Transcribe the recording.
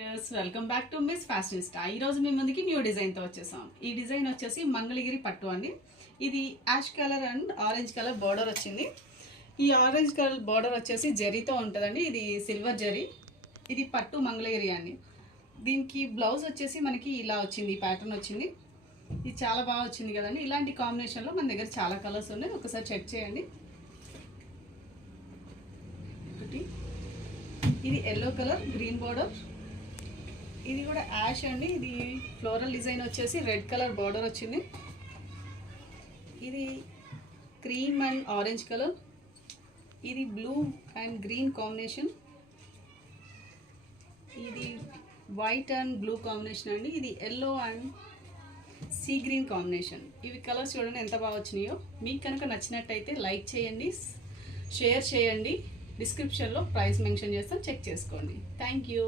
Welcome back to miss fashionista. ఈరోజు మీ ముందుకి న్యూ డిజైన్తో వచ్చేసాం. ఈ డిజైన్ వచ్చేసి మంగళగిరి పట్టు అండి. ఇది ash colour and orange colour border వచ్చింది. ఈ ఆరెంజ్ కలర్ బార్డర్ వచ్చేసి జరీతో ఉంటుందండి. ఇది సిల్వర్ జరీ. ఇది పట్టు మంగళగిరి అండి. దీనికి బ్లౌజ్ వచ్చేసి మనకి ఇలా వచ్చింది, ఈ ప్యాటర్న్ వచ్చింది. ఇది చాలా బాగా వచ్చింది కదండి. ఇలాంటి కాంబినేషన్లో మన దగ్గర చాలా కలర్స్ ఉన్నాయి, ఒకసారి చెక్ చేయండి. ఒకటి ఇది ఎల్లో కలర్ గ్రీన్ బార్డర్, ఇది కూడా యాష్ అండి. ఇది ఫ్లోరల్ డిజైన్ వచ్చేసి రెడ్ కలర్ బార్డర్ వచ్చింది. ఇది క్రీమ్ అండ్ ఆరెంజ్ కలర్, ఇది బ్లూ అండ్ గ్రీన్ కాంబినేషన్, ఇది వైట్ అండ్ బ్లూ కాంబినేషన్ అండి. ఇది yellow and sea green combination. ఇవి కలర్స్ చూడండి ఎంత బాగా వచ్చినాయో. మీకు కనుక నచ్చినట్టయితే లైక్ చేయండి, షేర్ చేయండి. డిస్క్రిప్షన్లో ప్రైస్ మెన్షన్ చేస్తాను, చెక్ చేసుకోండి. Thank you.